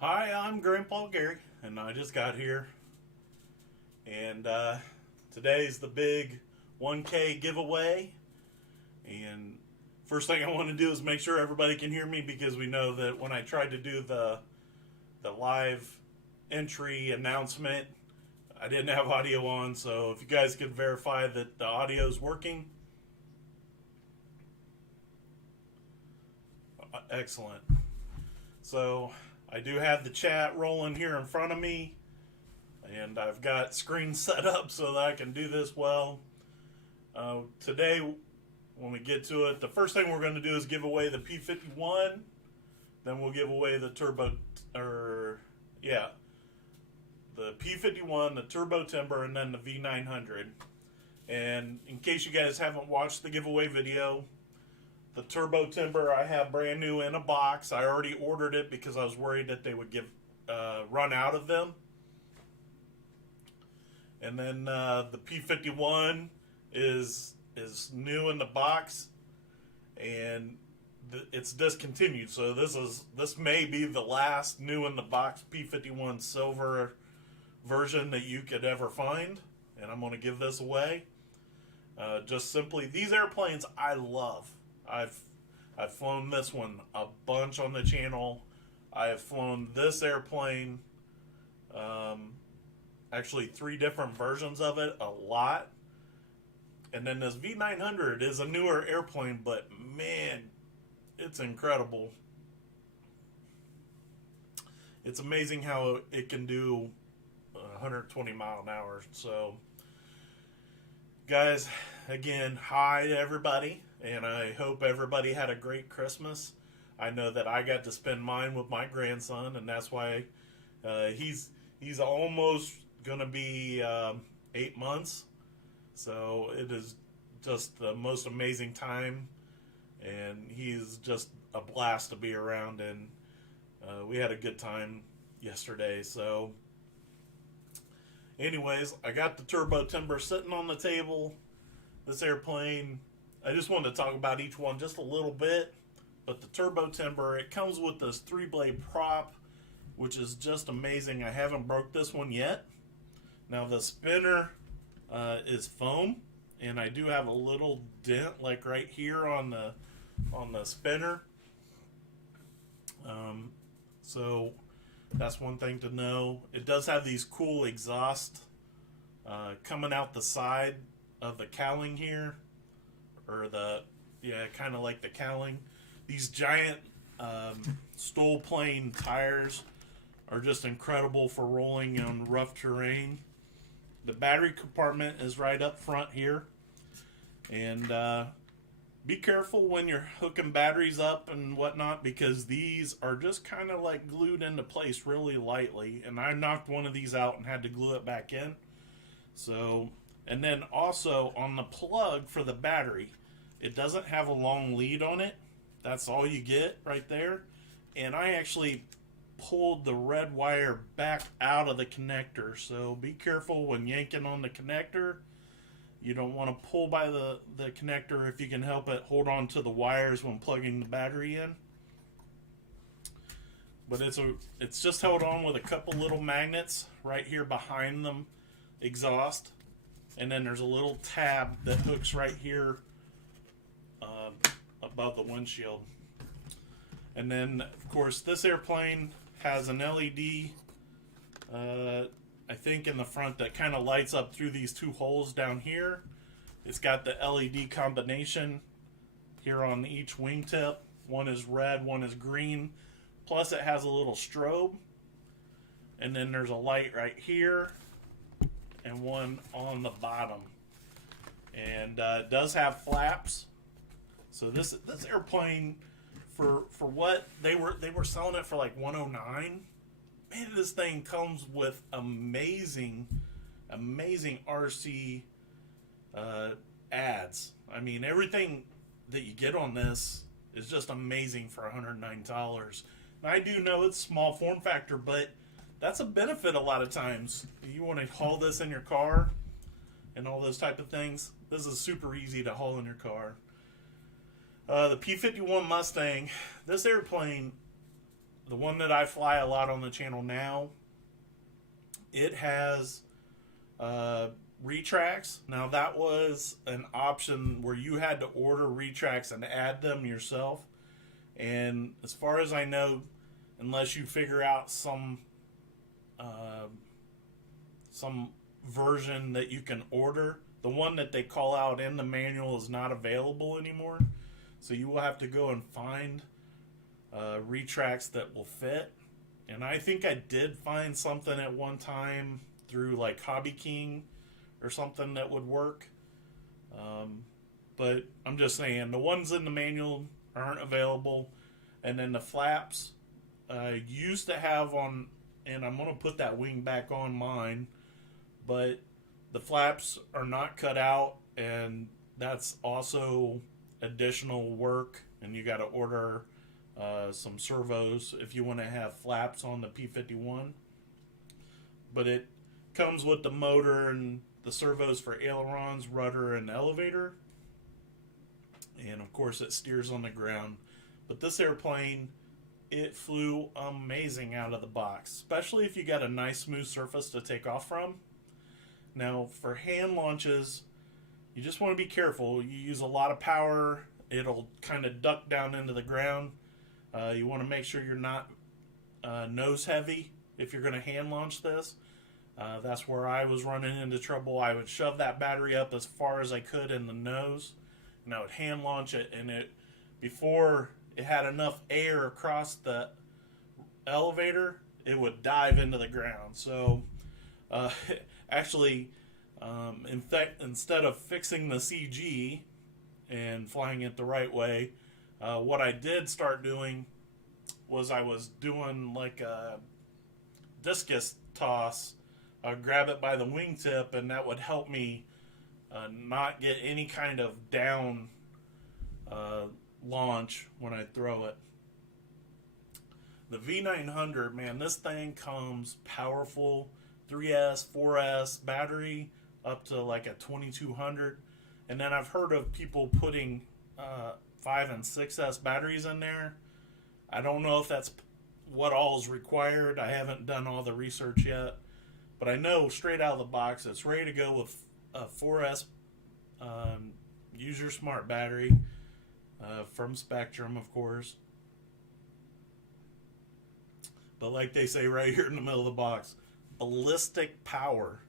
Hi, I'm Grandpa Gary, and I just got here. And today's the big 1K giveaway. And first thing I want to do is make sure everybody can hear me because we know that when I tried to do the live entry announcement, I didn't have audio on. So if you guys could verify that the audio is working, excellent. So I do have the chat rolling here in front of me, and I've got screens set up so that I can do this well. Today, when we get to it, the first thing we're going to do is give away the P51. Then we'll give away the the P51, the Turbo Timber, and then the V900. And in case you guys haven't watched the giveaway video, the Turbo Timber I have brand new in a box. I already ordered it because I was worried that they would run out of them. And then the P51 is new in the box, and it's discontinued. So this may be the last new in the box P51 silver version that you could ever find, and I'm going to give this away. Just simply, these airplanes I love. I've flown this one a bunch on the channel. I have flown this airplane, actually 3 different versions of it, a lot. And then this V900 is a newer airplane, but man, it's incredible. It's amazing how it can do 120 mile an hour. So, guys, again, hi to everybody, and I hope everybody had a great Christmas. I know that I got to spend mine with my grandson, and that's why he's almost gonna be 8 months. So it is just the most amazing time, and he's just a blast to be around, and we had a good time yesterday. So anyways, I got the Turbo Timber sitting on the table. This airplane, I just wanted to talk about each one just a little bit. But the Turbo Timber, it comes with this 3-blade prop, which is just amazing. I haven't broke this one yet. Now the spinner is foam, and I do have a little dent like right here on the spinner. So that's one thing to know. It does have these cool exhaust coming out the side of the cowling here, or kind of like the cowling. These giant stool plane tires are just incredible for rolling on rough terrain. The battery compartment is right up front here, and be careful when you're hooking batteries up and whatnot, because these are just kind of like glued into place really lightly, and I knocked one of these out and had to glue it back in. So, and then also on the plug for the battery, it doesn't have a long lead on it. That's all you get right there. And I actually pulled the red wire back out of the connector, so be careful when yanking on the connector. You don't want to pull by the connector if you can help it. Hold on to the wires when plugging the battery in. But it's just held on with a couple little magnets right here behind the exhaust, and then there's a little tab that hooks right here above the windshield. And then, of course, this airplane has an LED, I think, in the front that kind of lights up through these 2 holes down here. It's got the LED combination here on each wingtip. One is red, one is green. Plus it has a little strobe. And then there's a light right here and one on the bottom. And it does have flaps. So this airplane, for what they were selling it for like $109. Man, this thing comes with amazing RC ads. I mean, everything that you get on this is just amazing for $109. And I do know it's small form factor, but that's a benefit a lot of times. You want to haul this in your car and all those type of things. This is super easy to haul in your car. The P-51 Mustang, this airplane, the one that I fly a lot on the channel now, it has retracts. Now that was an option where you had to order retracts and add them yourself. And as far as I know, unless you figure out some version that you can order, the one that they call out in the manual is not available anymore. So you will have to go and find retracts that will fit. And I think I did find something at one time through like Hobby King or something that would work. But I'm just saying, the ones in the manual aren't available. And then the flaps I used to have on, and I'm going to put that wing back on mine, but the flaps are not cut out, and that's also additional work, and you got to order some servos if you want to have flaps on the P-51. But it comes with the motor and the servos for ailerons, rudder, and elevator. And of course it steers on the ground. But this airplane, it flew amazing out of the box, especially if you got a nice smooth surface to take off from. Now for hand launches, you just want to be careful. You use a lot of power, it'll kind of duck down into the ground. You want to make sure you're not nose heavy if you're going to hand launch this. That's where I was running into trouble. I would shove that battery up as far as I could in the nose, and I would hand launch it, and before it had enough air across the elevator, it would dive into the ground. So actually, in fact, instead of fixing the CG and flying it the right way, what I did start doing was I was doing like a discus toss. I'd grab it by the wingtip, and that would help me not get any kind of down launch when I throw it. The V900, man, this thing comes powerful. 3S, 4S battery up to like a 2200. And then I've heard of people putting 5 and 6S batteries in there. I don't know if that's what all is required. I haven't done all the research yet. But I know straight out of the box it's ready to go with a 4S use your smart battery from Spectrum, of course. But like they say right here in the middle of the box, ballistic power.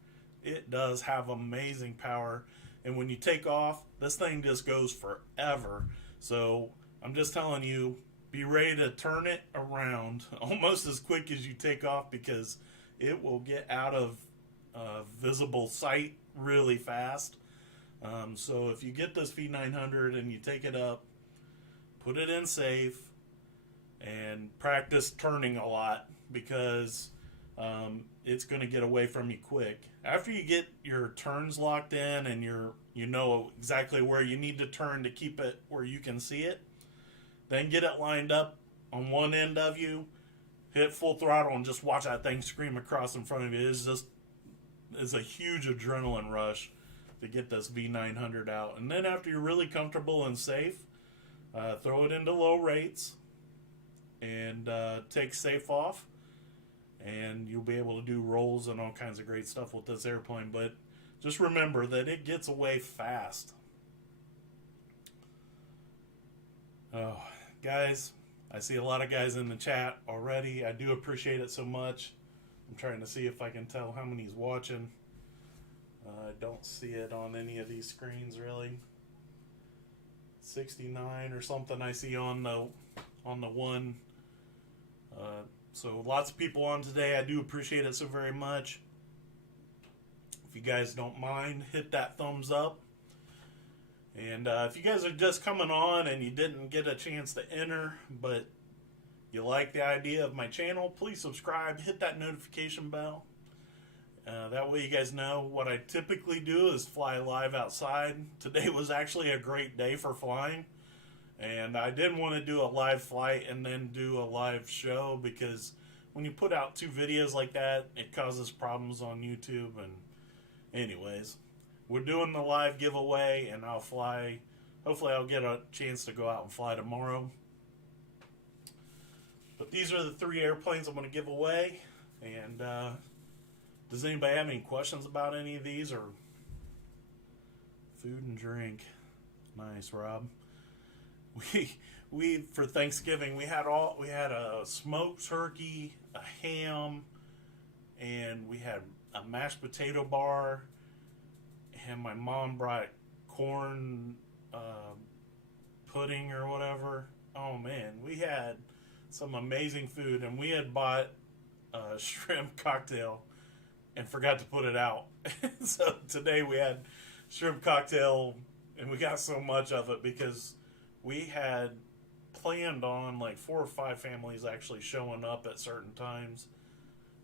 It does have amazing power. And when you take off, this thing just goes forever. So I'm just telling you, be ready to turn it around almost as quick as you take off, because it will get out of visible sight really fast. So if you get this V900 and you take it up, put it in safe and practice turning a lot, because it's going to get away from you quick. After you get your turns locked in and you know exactly where you need to turn to keep it where you can see it, then get it lined up on one end of you, hit full throttle, and just watch that thing scream across in front of you. It's a huge adrenaline rush to get this V900 out. And then after you're really comfortable and safe, throw it into low rates and take safe off, and you'll be able to do rolls and all kinds of great stuff with this airplane. But just remember that it gets away fast. Oh, guys, I see a lot of guys in the chat already. I do appreciate it so much. I'm trying to see if I can tell how many's watching. I don't see it on any of these screens really. 69 or something I see on the one. So lots of people on today. I do appreciate it so very much. If you guys don't mind, hit that thumbs up. And if you guys are just coming on and you didn't get a chance to enter, but you like the idea of my channel, please subscribe, hit that notification bell. That way you guys know what I typically do is fly live outside. Today was actually a great day for flying. And I didn't want to do a live flight and then do a live show, because when you put out 2 videos like that, it causes problems on YouTube. And anyways, we're doing the live giveaway, and I'll fly. Hopefully I'll get a chance to go out and fly tomorrow. But these are the 3 airplanes I'm going to give away. And does anybody have any questions about any of these or food and drink? Nice, Rob. We for Thanksgiving we had a smoked turkey, a ham, and we had a mashed potato bar, and my mom brought corn pudding or whatever. Oh man, we had some amazing food, and we had bought a shrimp cocktail and forgot to put it out. So today we had shrimp cocktail, and we got so much of it because we had planned on like 4 or 5 families actually showing up at certain times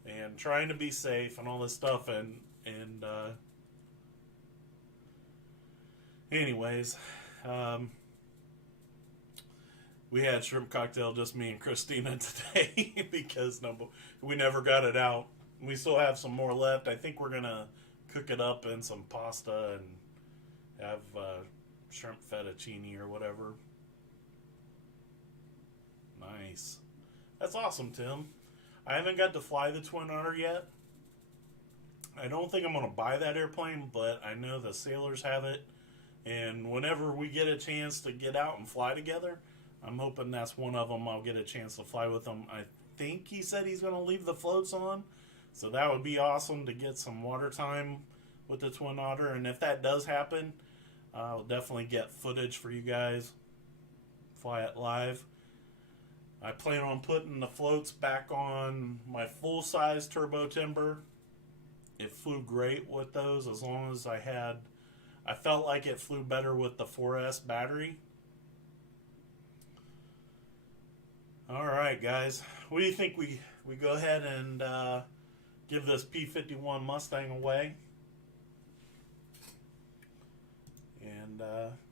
and trying to be safe and all this stuff, and anyways, we had shrimp cocktail, just me and Christina today because we never got it out. We still have some more left. I think we're gonna cook it up in some pasta and have shrimp fettuccine or whatever. Nice. That's awesome, Tim. I haven't got to fly the Twin Otter yet. I don't think I'm going to buy that airplane, but I know the sailors have it. And whenever we get a chance to get out and fly together, I'm hoping that's one of them. I'll get a chance to fly with them. I think he said he's going to leave the floats on. So that would be awesome to get some water time with the Twin Otter. And if that does happen, I'll definitely get footage for you guys. Fly it live. I plan on putting the floats back on my full-size turbo timber. It flew great with those as long as I felt like it flew better with the 4S battery. Alright guys, what do you think we go ahead and give this P-51 Mustang away? And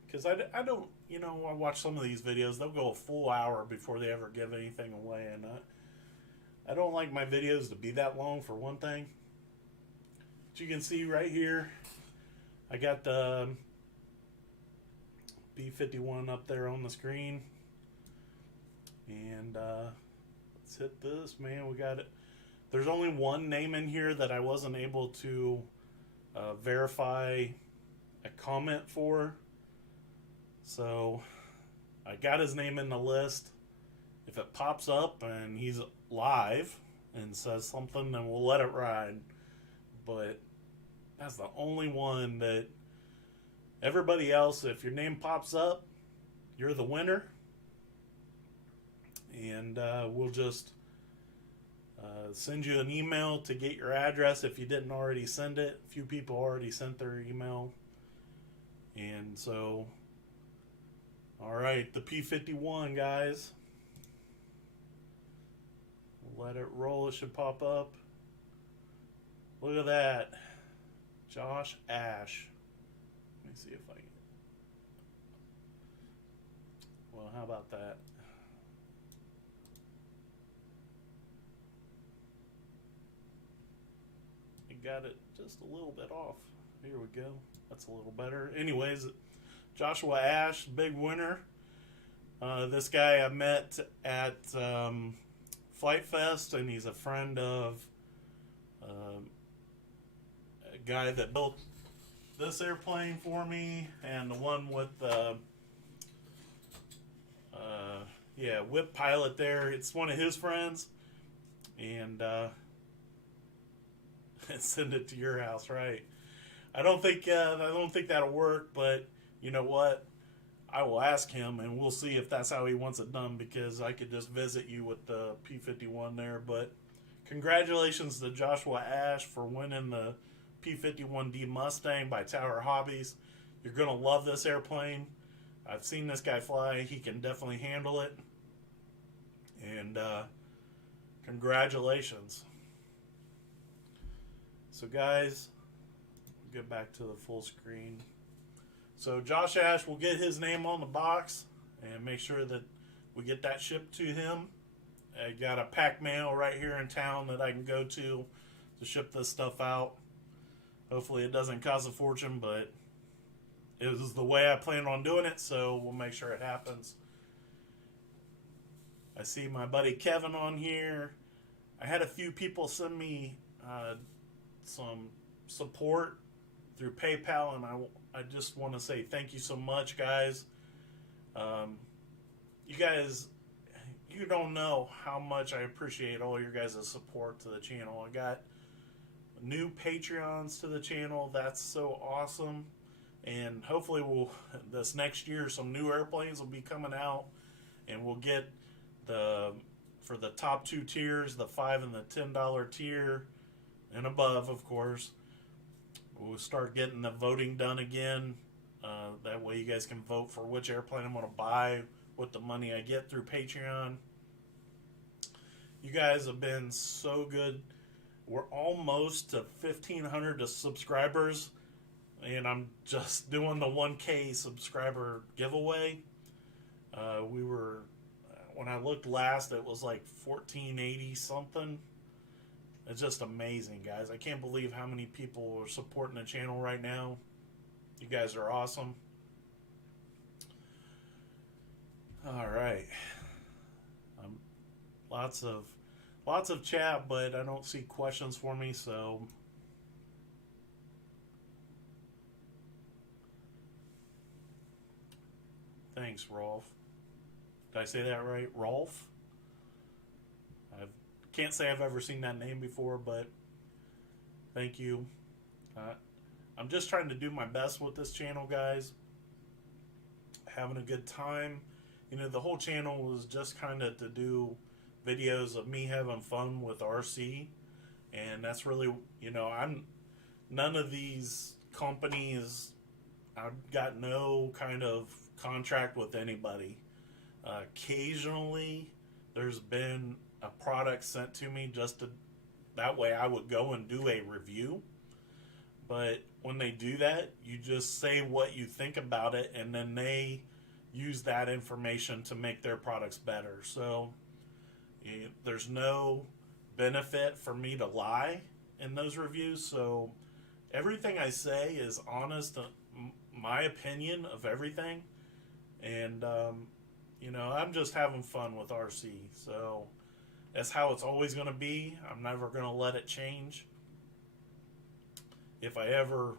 because I don't, I watch some of these videos, they'll go a full hour before they ever give anything away, and I don't like my videos to be that long, for one thing. But you can see right here, I got the B-51 up there on the screen, and let's hit this, man. We got it. There's only one name in here that I wasn't able to verify a comment for. So I got his name in the list. If it pops up and he's live and says something, then we'll let it ride. But that's the only one that everybody else, if your name pops up, you're the winner. And we'll just send you an email to get your address if you didn't already send it. A few people already sent their email. And so, alright, the P-51, guys. Let it roll, it should pop up. Look at that. Josh Ash. Let me see if I can. Well, how about that? It got it just a little bit off. Here we go. That's a little better. Anyways, Joshua Ash, big winner. This guy I met at Flight Fest, and he's a friend of a guy that built this airplane for me, and the one with the Whip Pilot there. It's one of his friends, and send it to your house, right? I don't think that'll work, but you know what? I will ask him, and we'll see if that's how he wants it done, because I could just visit you with the P-51 there. But congratulations to Joshua Ash for winning the P-51D Mustang by Tower Hobbies. You're going to love this airplane. I've seen this guy fly. He can definitely handle it. And congratulations. So guys, get back to the full screen. So Josh Ash will get his name on the box and make sure that we get that shipped to him. I got a pack mail right here in town that I can go to ship this stuff out. Hopefully it doesn't cost a fortune, but it was the way I planned on doing it, so we'll make sure it happens. I see my buddy Kevin on here. I had a few people send me some support through PayPal, and I just want to say thank you so much, guys. You guys, you don't know how much I appreciate all your guys' support to the channel. I got new Patreons to the channel. That's so awesome. And hopefully this next year, some new airplanes will be coming out, and we'll get for the top 2 tiers, the $5 and the $10 tier and above, of course. We'll start getting the voting done again. That way you guys can vote for which airplane I'm going to buy with the money I get through Patreon. You guys have been so good. We're almost to 1,500 subscribers, and I'm just doing the 1K subscriber giveaway. We were, when I looked last, it was like 1,480 something. It's just amazing, guys. I can't believe how many people are supporting the channel right now. You guys are awesome. All right. Lots of chat, but I don't see questions for me, so thanks, Rolf. Did I say that right? Rolf? I can't say I've ever seen that name before, but thank you. I'm just trying to do my best with this channel, guys. Having a good time. You know, the whole channel was just kind of to do videos of me having fun with RC, and that's really, you know, none of these companies, I've got no kind of contract with anybody. Occasionally there's been a product sent to me that way I would go and do a review, but when they do that, you just say what you think about it, and then they use that information to make their products better. So there's no benefit for me to lie in those reviews. So everything I say is honest, my opinion of everything. And, you know, I'm just having fun with RC. So that's how it's always going to be. I'm never going to let it change. If I ever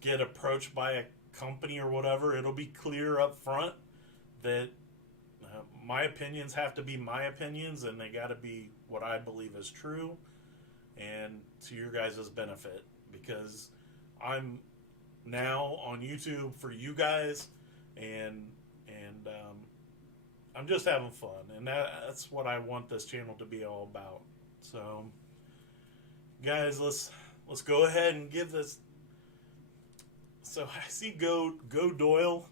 get approached by a company or whatever, it'll be clear up front that my opinions have to be my opinions, and they got to be what I believe is true and to your guys' benefit, because I'm now on YouTube for you guys, and I'm just having fun, and that's what I want this channel to be all about. So guys, let's go ahead and give this. So I see Go Doyle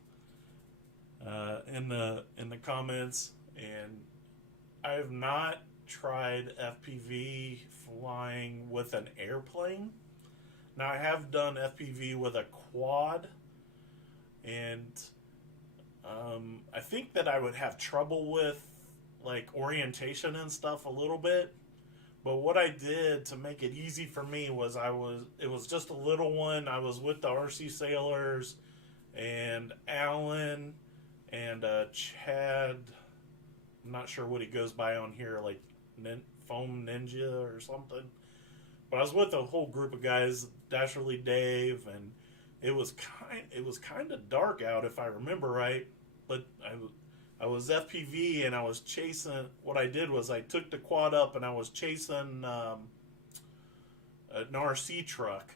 in the comments, and I have not tried FPV flying with an airplane. Now I have done FPV with a quad, and I think that I would have trouble with like orientation and stuff a little bit. But what I did to make it easy for me was it was just a little one. I was with the RC Sailors and Alan and Chad. I'm not sure what he goes by on here, like Foam Ninja or something. But I was with a whole group of guys, Dasherly Dave, and it was kind of dark out if I remember right. But I was FPV, and I was chasing. What I did was I took the quad up, and I was chasing an RC truck.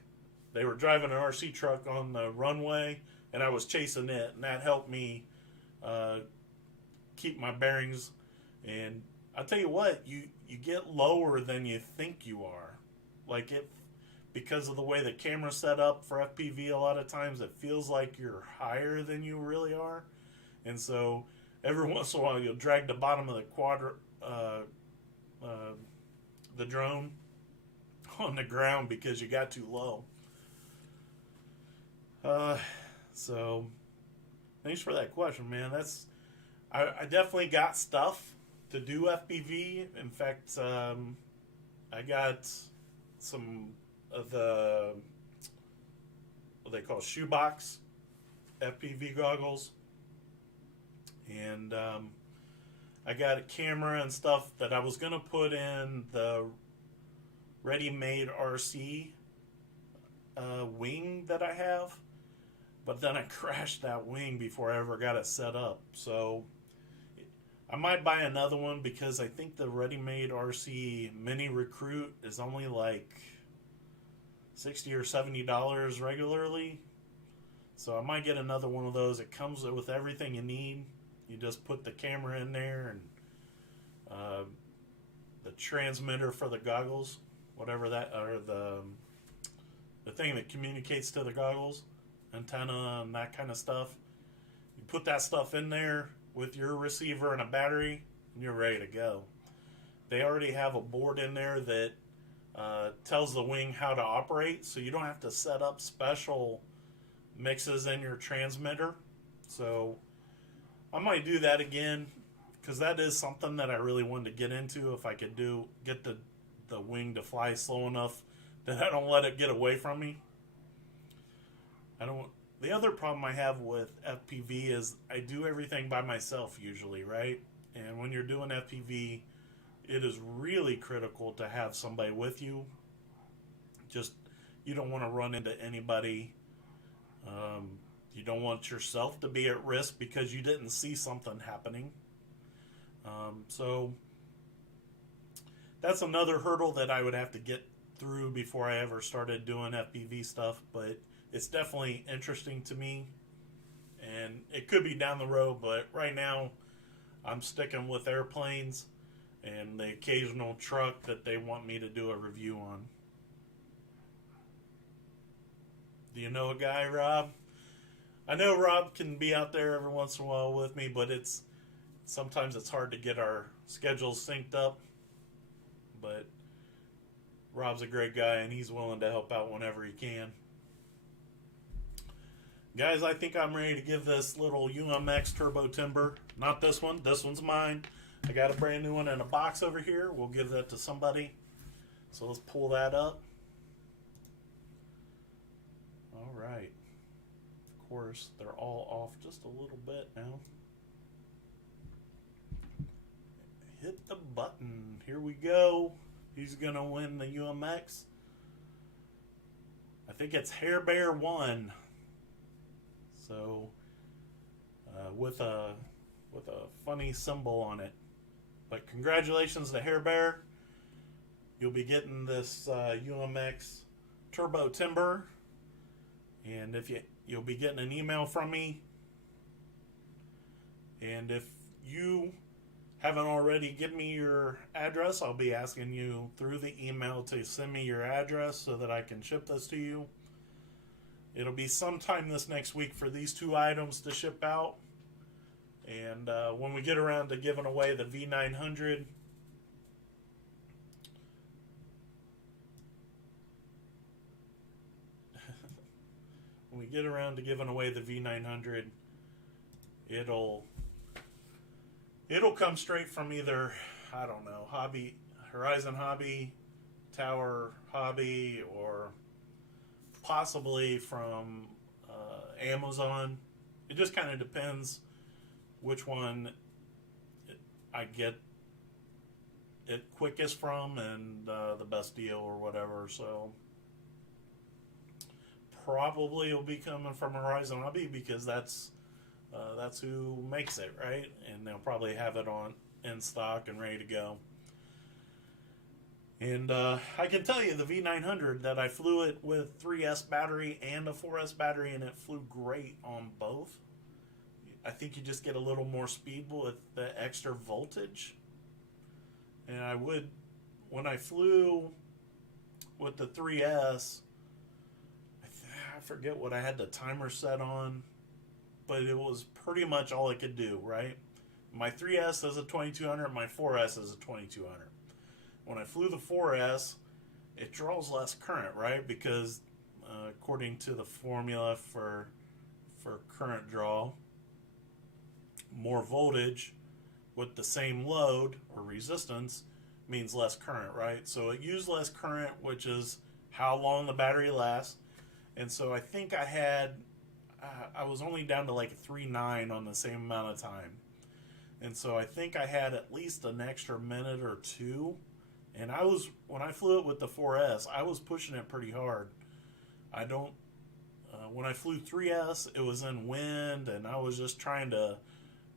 They were driving an RC truck on the runway, and I was chasing it, and that helped me keep my bearings. And I'll tell you what, you get lower than you think you are. Like because of the way the camera's set up for FPV, a lot of times it feels like you're higher than you really are. And so every once in a while, you'll drag the bottom of the drone on the ground because you got too low. So thanks for that question, man. I definitely got stuff to do FPV. In fact, I got some of the what they call shoebox FPV goggles. And I got a camera and stuff that I was going to put in the ready-made RC wing that I have, but then I crashed that wing before I ever got it set up. So I might buy another one because I think the ready-made RC Mini Recruit is only like $60 or $70 regularly. So I might get another one of those. It comes with everything you need. You just put the camera in there and the transmitter for the goggles, whatever that, or the thing that communicates to the goggles, antenna and that kind of stuff. You put that stuff in there with your receiver and a battery, and you're ready to go. They already have a board in there that tells the wing how to operate, so you don't have to set up special mixes in your transmitter. So I might do that again, because that is something that I really wanted to get into. If I could get the wing to fly slow enough that I don't let it get away from me. The other problem I have with FPV is I do everything by myself usually, right? And when you're doing FPV, it is really critical to have somebody with you. Just, you don't want to run into anybody. You don't want yourself to be at risk because you didn't see something happening. So that's another hurdle that I would have to get through before I ever started doing FPV stuff, but it's definitely interesting to me, and it could be down the road, but right now I'm sticking with airplanes and the occasional truck that they want me to do a review on. Do you know a guy, Rob? I know Rob can be out there every once in a while with me, but sometimes it's hard to get our schedules synced up. But Rob's a great guy, and he's willing to help out whenever he can. Guys, I think I'm ready to give this little UMX Turbo Timber. Not this one. This one's mine. I got a brand new one in a box over here. We'll give that to somebody. So let's pull that up. All right. Of course, they're all off just a little bit now. Hit the button. Here we go. Who's going to win the UMX? I think it's Hair Bear 1. So, with a funny symbol on it. But congratulations to Hair Bear. You'll be getting this UMX Turbo Timber. And you'll be getting an email from me. And if you haven't already, give me your address. I'll be asking you through the email to send me your address so that I can ship this to you. It'll be sometime this next week for these two items to ship out. And when we get around to giving away the V900, when we get around to giving away the V900, it'll come straight from either, I don't know, Horizon Hobby, Tower Hobby, or possibly from Amazon. It just kind of depends which one I get it quickest from and the best deal or whatever. So probably it'll be coming from Horizon Hobby because that's who makes it, right? And they'll probably have it in stock and ready to go. And I can tell you the V900 that I flew it with 3S battery and a 4S battery, and it flew great on both. I think you just get a little more speed with the extra voltage. And when I flew with the 3S, I forget what I had the timer set on, but it was pretty much all it could do, right? My 3S is a 2200, my 4S is a 2200. When I flew the 4S, it draws less current, right? Because according to the formula for current draw, more voltage with the same load or resistance means less current, right? So it used less current, which is how long the battery lasts. And so I think I was only down to like 3.9 on the same amount of time. And so I think I had at least an extra minute or two. And when I flew it with the 4S, I was pushing it pretty hard. I don't, when I flew 3S, it was in wind, and I was just trying to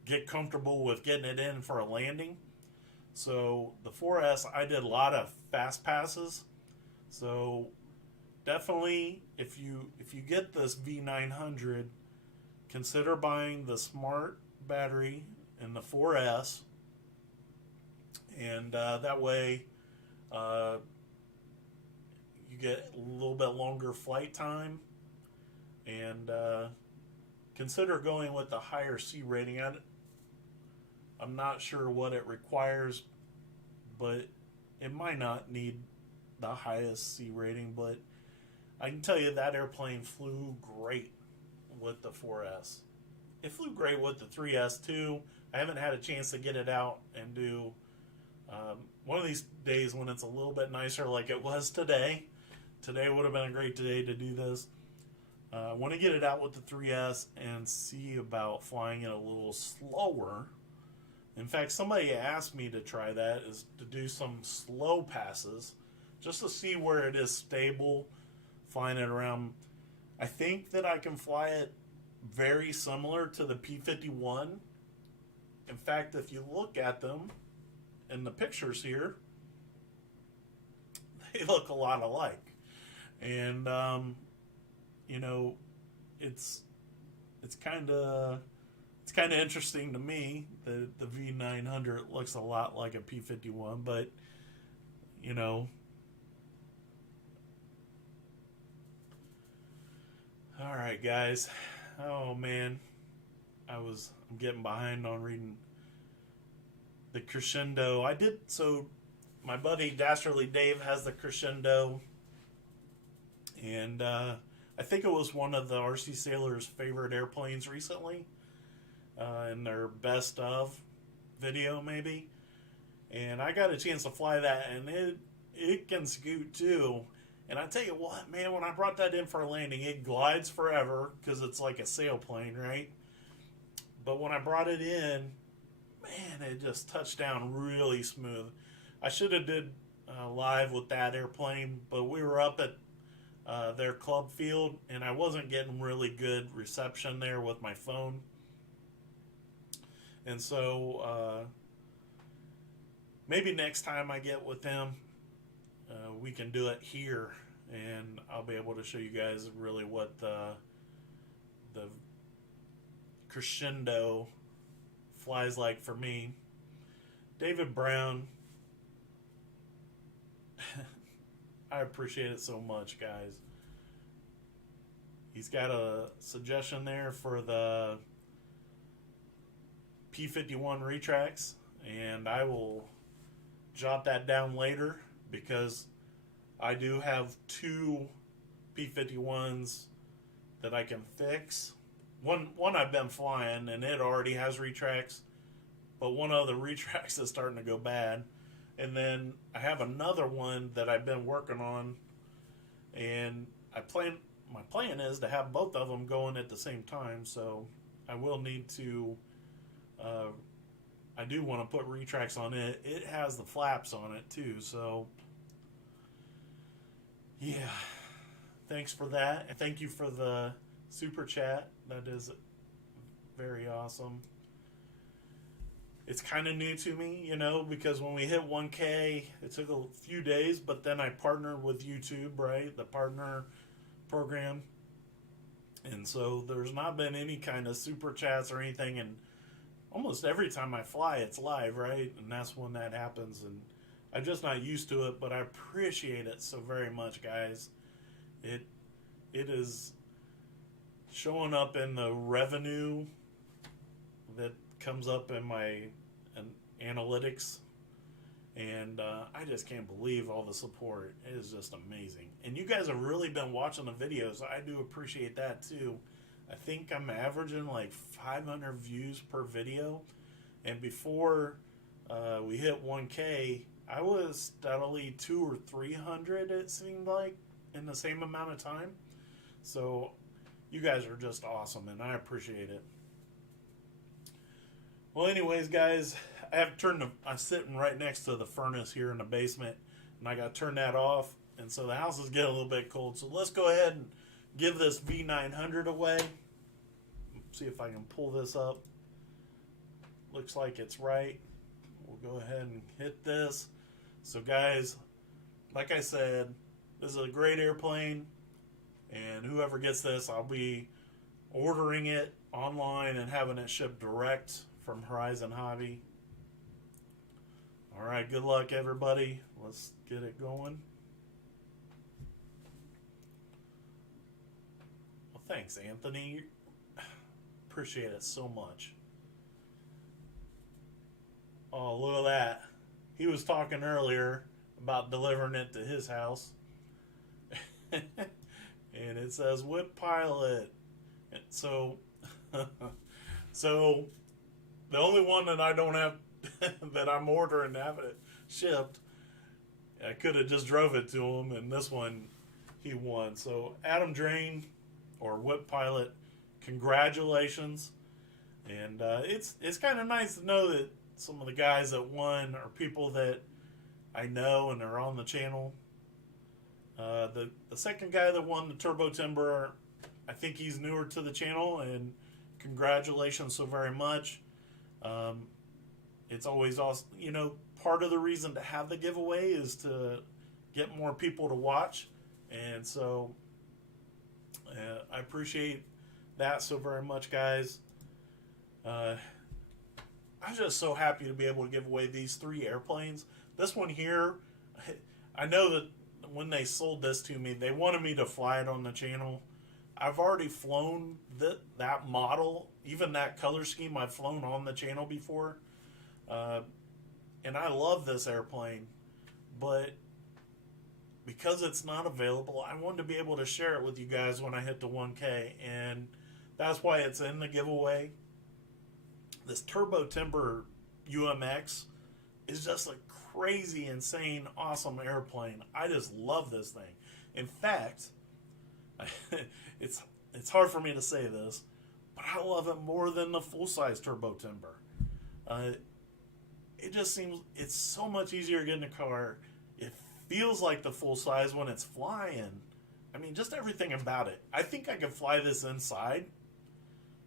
get comfortable with getting it in for a landing. So the 4S, I did a lot of fast passes. So definitely, if you get this V900, consider buying the smart battery in the 4S, and that way you get a little bit longer flight time, and consider going with the higher C rating. I'm not sure what it requires, but it might not need the highest C rating, but I can tell you that airplane flew great with the 4S. It flew great with the 3S too. I haven't had a chance to get it out and do one of these days when it's a little bit nicer like it was today. Today would have been a great day to do this. I want to get it out with the 3S and see about flying it a little slower. In fact, somebody asked me to try that, is to do some slow passes just to see where it is stable, flying it around. I think that I can fly it very similar to the P-51. In fact, if you look at them in the pictures here, they look a lot alike. And, you know, it's kind of interesting to me that the V900 looks a lot like a P-51, but, you know, all right, guys. Oh man, I'm getting behind on reading the Crescendo. So my buddy Dastardly Dave has the Crescendo, and I think it was one of the RC Sailor's favorite airplanes recently, in their best of video maybe. And I got a chance to fly that, and it can scoot too. And I tell you what, man, when I brought that in for a landing, it glides forever because it's like a sailplane, right? But when I brought it in, man, it just touched down really smooth. I should have did live with that airplane, but we were up at their club field, and I wasn't getting really good reception there with my phone. And so maybe next time I get with them, we can do it here, and I'll be able to show you guys really what the Crescendo flies like for me. David Brown, I appreciate it so much, guys. He's got a suggestion there for the P-51 retracts, and I will jot that down later, because I do have two P-51s that I can fix. One I've been flying, and it already has retracts, but one of the retracts is starting to go bad. And then I have another one that I've been working on, and my plan is to have both of them going at the same time, so I will need to, I do want to put retracts on it. It has the flaps on it too, so yeah, thanks for that. And thank you for the super chat. That is very awesome. It's kind of new to me, you know, because when we hit 1K, it took a few days, but then I partnered with YouTube, right? The partner program. And so there's not been any kind of super chats or anything. And almost every time I fly, it's live, right? And that's when that happens. And I'm just not used to it, but I appreciate it so very much, guys. It is showing up in the revenue that comes up in my analytics, and I just can't believe all the support. It is just amazing, and you guys have really been watching the videos. I do appreciate that too. I think I'm averaging like 500 views per video, and before we hit 1K, I was steadily 200 or 300, it seemed like, in the same amount of time. So you guys are just awesome, and I appreciate it. Well, anyways, guys, I have turned I'm sitting right next to the furnace here in the basement, and I got to turn that off, and so the house is getting a little bit cold. So let's go ahead and give this V900 away. See if I can pull this up. Looks like it's right. We'll go ahead and hit this. So, guys, like I said, this is a great airplane, and whoever gets this, I'll be ordering it online and having it shipped direct from Horizon Hobby. All right, good luck, everybody. Let's get it going. Well, thanks, Anthony. Appreciate it so much. Oh, look at that. He was talking earlier about delivering it to his house. And it says whip pilot. And so so the only one that I don't have that I'm ordering to have it shipped, I could have just drove it to him, and this one he won. So Adam Drain, or whip pilot, congratulations. And it's kind of nice to know that some of the guys that won are people that I know and are on the channel. The second guy that won the Turbo Timber, I think he's newer to the channel, and congratulations so very much. It's always awesome. You know, part of the reason to have the giveaway is to get more people to watch, and so I appreciate that so very much, guys. I'm just so happy to be able to give away these 3 airplanes. This one here, I know that when they sold this to me, they wanted me to fly it on the channel. I've already flown that model, even that color scheme I've flown on the channel before. And I love this airplane, but because it's not available, I wanted to be able to share it with you guys when I hit the 1K, and that's why it's in the giveaway. This Turbo Timber UMX is just a crazy, insane, awesome airplane. I just love this thing. In fact, it's hard for me to say this, but I love it more than the full-size Turbo Timber. It just seems it's so much easier to get in the car. It feels like the full-size when it's flying. I mean, just everything about it. I think I could fly this inside.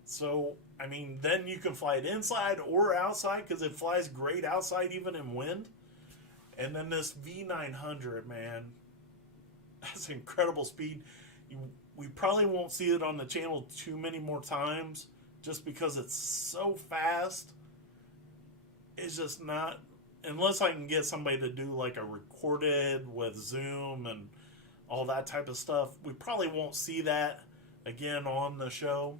So, I mean, then you can fly it inside or outside, because it flies great outside even in wind. And then this V900, man, that's incredible speed. We probably won't see it on the channel too many more times just because it's so fast. It's just not, unless I can get somebody to do like a recorded with zoom and all that type of stuff, we probably won't see that again on the show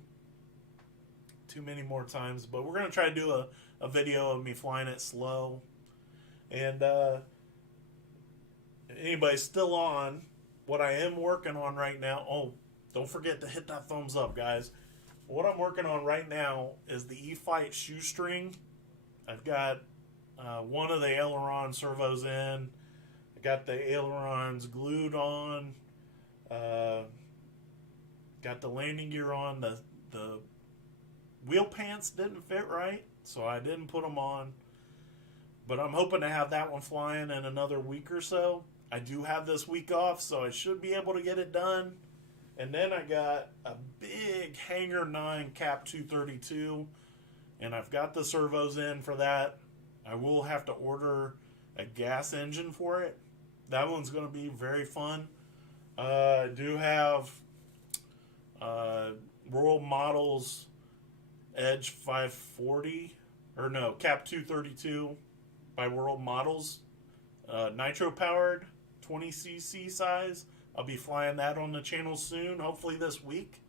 too many more times. But we're going to try to do a video of me flying it slow. And anybody's still on, what I am working on right now, oh, don't forget to hit that thumbs up, guys. What I'm working on right now is the E-Fight shoestring. I've got one of the aileron servos in. I got the ailerons glued on. Got the landing gear on. The wheel pants didn't fit right, so I didn't put them on. But I'm hoping to have that one flying in another week or so. I do have this week off, so I should be able to get it done. And then I got a big Hangar 9 Cap 232, and I've got the servos in for that. I will have to order a gas engine for it. That one's going to be very fun. I do have Royal Models Edge 540, or no, Cap 232 by World Models, nitro powered, 20cc size. I'll be flying that on the channel soon, hopefully this week.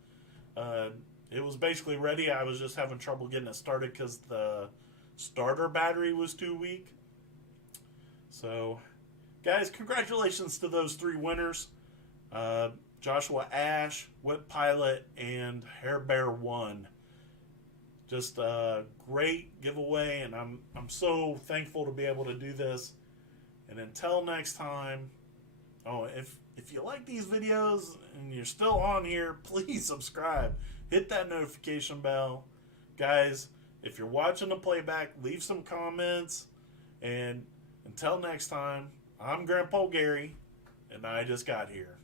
It was basically ready. I was just having trouble getting it started because the starter battery was too weak. So, guys, congratulations to those 3 winners. Joshua Ash, Whip Pilot, and Hair Bear 1. Just a great giveaway, and I'm so thankful to be able to do this. And until next time, if you like these videos and you're still on here, please subscribe. Hit that notification bell. Guys, If you're watching the playback, leave some comments. And until next time, I'm Grandpa Gary, and I just got here.